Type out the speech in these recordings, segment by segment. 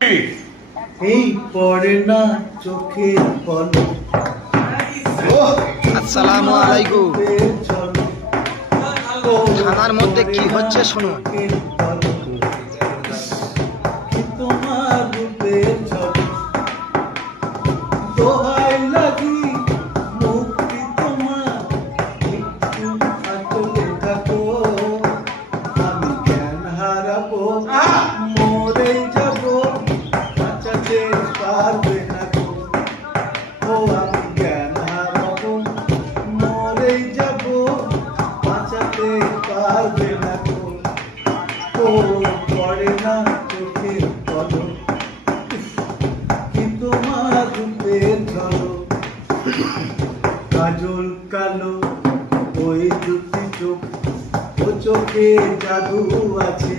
এই পড়ে না চোখের পলক। আসসালামু আলাইকুম। থানার মধ্যে কি হচ্ছে শুনুন। তোমার রূপের ঝলক, দোহাই লাগি মুক্তি তোমার, একটু আঁচলে থাকো। আমি জ্ঞান হারাবো, মরে যাবো, বাঁচাতে পারবে না গো। ও আমি জ্ঞান হারাবো, মরে যাবো, বাঁচাতে পারবে না গো। ও পড়ে না চোখের পলক, কি তোমার রূপের ঝলক। কাজল কালো ওই দুটি চোখ, ও চোখে জাদু আছে।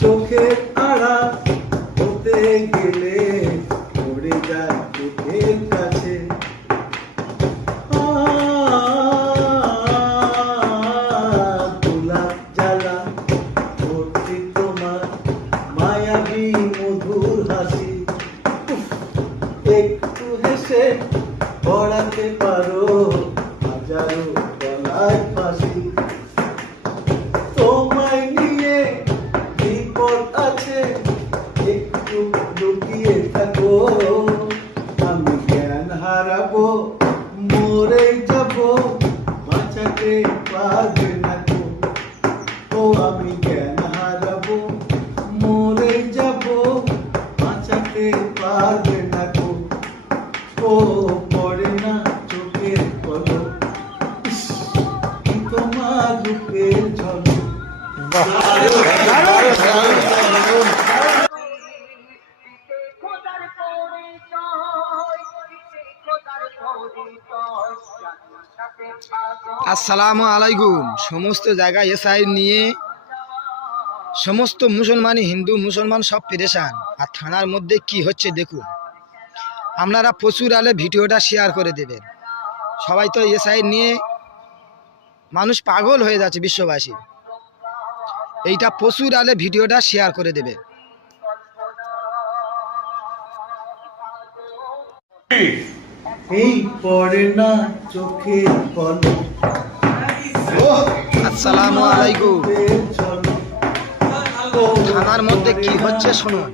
চোখের আড়াল হতে গেলে পড়ে যায় চোখের কাছে। গোলাপ জ্বালা ভর্তি তোমার মায়াবী মধুর হাসি। একটু হেসে পড়াতে পারো হাজারো গলায় ফাঁসি। তোমায় নিয়ে বিপদ আছে, একটু লুকিয়ে থাকো। আমি জ্ঞান হারাবো, মরে যাবো, বাঁচাতে পারবে না গো। ও আমি জ্ঞান হারাবো, মরে যাবো, বাঁচাতে পারবে না গো। ও পড়ে না চোখের পলক, কি তোমার রূপের ঝলক। আসসালামু আলাইকুম। সমস্ত জায়গায় এসআই নিয়ে সমস্ত মুসলমানই, হিন্দু মুসলমান সব পেরেশান। আর থানার মধ্যে কি হচ্ছে দেখুন। আপনারা প্রচুর আলে ভিডিওটা শেয়ার করে দেবেন। সবাই তো এসআই নিয়ে মানুষ পাগল হয়ে যাচ্ছে বিশ্ববাসী। এইটা প্রচুর আলে ভিডিওটা শেয়ার করে দেবে। এই পড়ে না চোখের পলক, আসসালামু আলাইকুম। থানার মধ্যে কি হচ্ছে শুনুন।